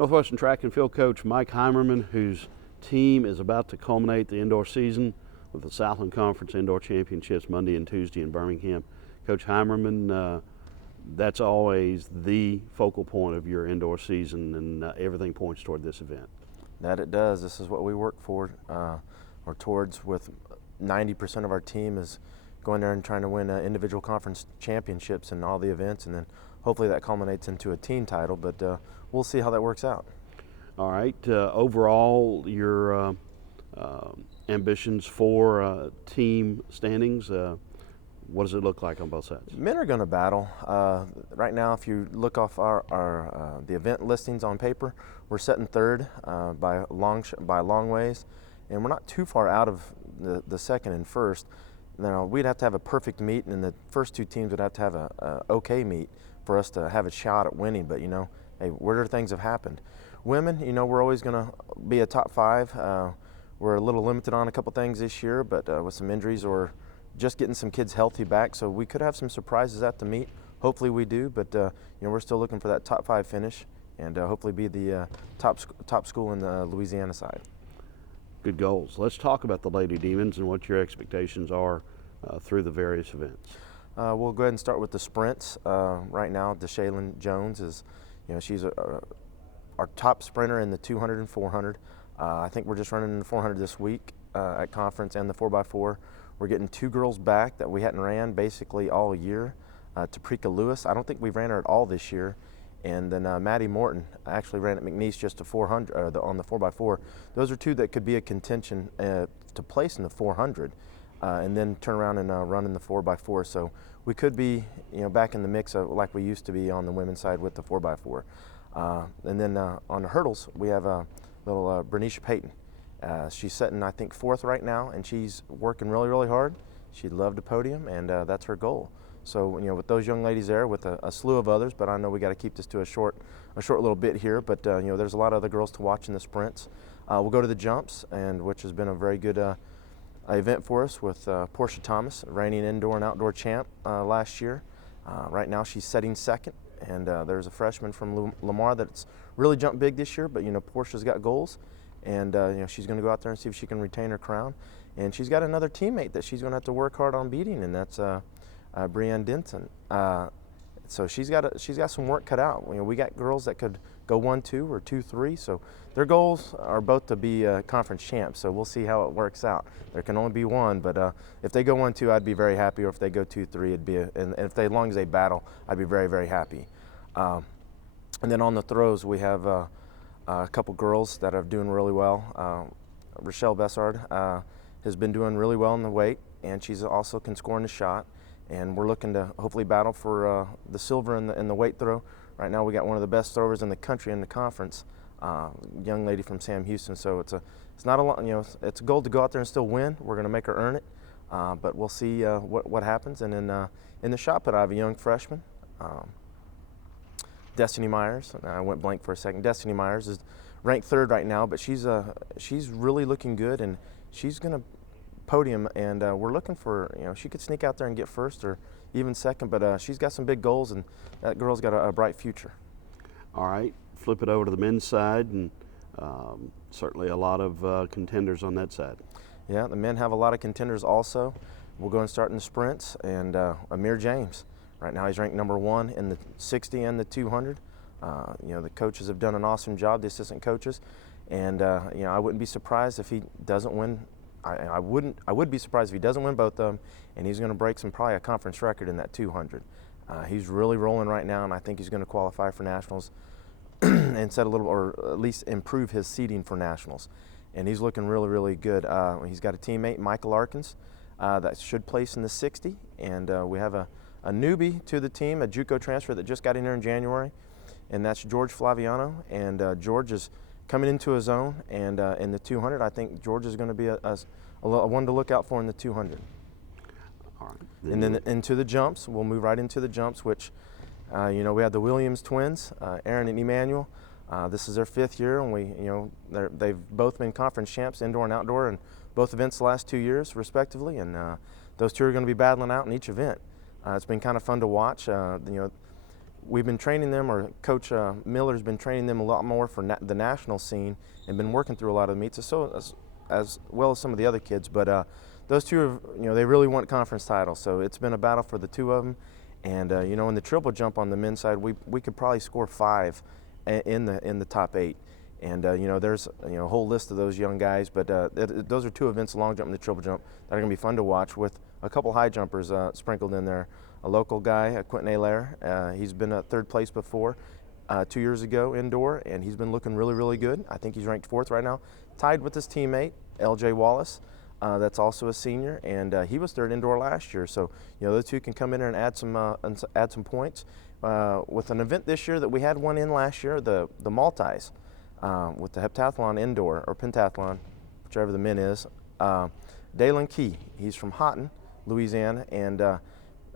Northwestern track and field coach Mike Heimerman, whose team is about to culminate the indoor season with the Southland Conference Indoor Championships Monday and Tuesday in Birmingham. Coach Heimerman, that's always the focal point of your indoor season, and everything points toward this event. That it does. This is what we work for, or towards, with 90% of our team is going there and trying to win individual conference championships in all the events, and then hopefully that culminates into a team title, but we'll see how that works out. All right, overall, your ambitions for team standings, what does it look like on both sides? Men are going to battle. Right now, if you look off the event listings on paper, we're sitting third by long ways, and we're not too far out of the second and first. Now, we'd have to have a perfect meet, and the first two teams would have to have a okay meet for us to have a shot at winning. But hey, where things have happened. Women, we're always going to be a top five. We're a little limited on a couple things this year, but with some injuries or just getting some kids healthy back, so we could have some surprises at the meet. Hopefully we do, but we're still looking for that top five finish, and hopefully be the top school in the Louisiana side. Good goals. Let's talk about the Lady Demons and what your expectations are through the various events. We'll go ahead and start with the sprints. Right now, DeShaylin Jones is, she's our top sprinter in the 200 and 400. I think we're just running the 400 this week at conference, and the 4x4. We're getting two girls back that we hadn't ran basically all year. Taprika Lewis, I don't think we've ran her at all this year. And then Maddie Morton actually ran at McNeese just a 400 on the 4x4. Those are two that could be a contention to place in the 400, and then turn around and run in the 4x4. So we could be, back in the mix like we used to be on the women's side with the 4x4. And then on the hurdles, we have little Bernicia Payton. She's sitting, I think, fourth right now, and she's working really, really hard. She'd love to podium, and that's her goal. So, with those young ladies there, with a slew of others, but I know we got to keep this to a short little bit here. But there's a lot of other girls to watch in the sprints. We'll go to the jumps, and which has been a very good event for us with Portia Thomas, reigning indoor and outdoor champ last year. Right now, she's setting second, and there's a freshman from Lamar that's really jumped big this year. But Portia's got goals, and she's going to go out there and see if she can retain her crown. And she's got another teammate that she's going to have to work hard on beating, and that's Brianne Denton. So she's got some work cut out. We got girls that could go 1-2 or 2-3. So their goals are both to be conference champs. So we'll see how it works out. There can only be one, but if they go 1-2, I'd be very happy. Or if they go 2-3, it'd be and if they, as long as they battle, I'd be very, very happy. And then on the throws, we have a couple girls that are doing really well. Rochelle Bessard has been doing really well in the weight, and she's also can score in the shot. And we're looking to hopefully battle for the silver in the weight throw. Right now, we got one of the best throwers in the country in the conference, young lady from Sam Houston. So it's not a lot. It's a goal to go out there and still win. We're going to make her earn it, but we'll see what happens. And then in the shot put, I have a young freshman, Destiny Myers. I went blank for a second. Destiny Myers is ranked third right now, but she's really looking good, and she's going to podium, and we're looking for, she could sneak out there and get first or even second, but she's got some big goals, and that girl's got a bright future. All right, flip it over to the men's side, and certainly a lot of contenders on that side. Yeah, the men have a lot of contenders also. We'll go and start in the sprints, and Amir James. Right now he's ranked number 1 in the 60 and the 200. The coaches have done an awesome job, the assistant coaches, and I wouldn't be surprised if he doesn't win. I would be surprised if he doesn't win both of them, and he's going to break probably a conference record in that 200. He's really rolling right now, and I think he's going to qualify for nationals and set a little, or at least improve his seeding for nationals. And he's looking really, really good. He's got a teammate, Michael Arkins, that should place in the 60, and we have a newbie to the team, a JUCO transfer that just got in here in January, and that's George Flaviano. And George is coming into his own, and in the 200, I think George is going to be a one to look out for in the 200. All right. And then into the jumps, we'll move right into the jumps, which, we have the Williams twins, Aaron and Emmanuel. This is their 5th year, and they've both been conference champs, indoor and outdoor, in both events the last 2 years, respectively. And those two are going to be battling out in each event. It's been kind of fun to watch. we've been training them, or Coach Miller's been training them a lot more for the national scene and been working through a lot of the meets, as well as some of the other kids. But those two, they really want conference titles, so it's been a battle for the two of them. And in the triple jump on the men's side, we could probably score 5 in the top 8. And there's a whole list of those young guys, but those are 2 events, the long jump and the triple jump, that are going to be fun to watch, with a couple high jumpers sprinkled in there. A local guy, Quentin Allaire, he's been at 3rd place before 2 years ago indoor, and he's been looking really, really good. I think he's ranked 4th right now, tied with his teammate, LJ Wallace. That's also a senior, and he was 3rd indoor last year. So those 2 can come in there and add some points. With an event this year that we had one in last year, the multis, with the heptathlon indoor, or pentathlon, whichever the men is. Dalen Key, he's from Houghton, Louisiana, and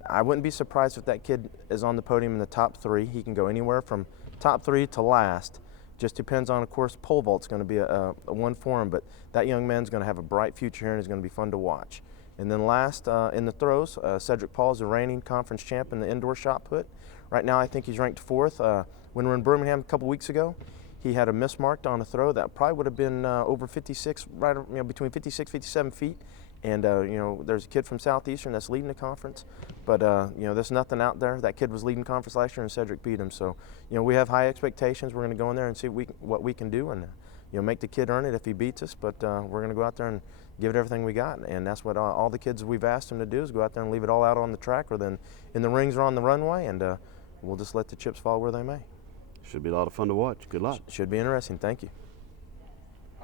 I wouldn't be surprised if that kid is on the podium in the top 3. He can go anywhere from top 3 to last. Just depends on, of course, pole vault's going to be a one for him, but that young man's going to have a bright future here and is going to be fun to watch. And then last in the throws, Cedric Paul is the reigning conference champ in the indoor shot put. Right now I think he's ranked 4th. When we were in Birmingham a couple weeks ago, he had a mismarked on a throw that probably would have been over 56, right, between 56, 57 feet. And there's a kid from Southeastern that's leading the conference, but there's nothing out there. That kid was leading conference last year, and Cedric beat him. So we have high expectations. We're going to go in there and see what we can do, and make the kid earn it if he beats us. But we're going to go out there and give it everything we got, and that's what all the kids we've asked them to do, is go out there and leave it all out on the track, or then in the rings or on the runway, and we'll just let the chips fall where they may. Should be a lot of fun to watch. Good luck. Should be interesting. Thank you.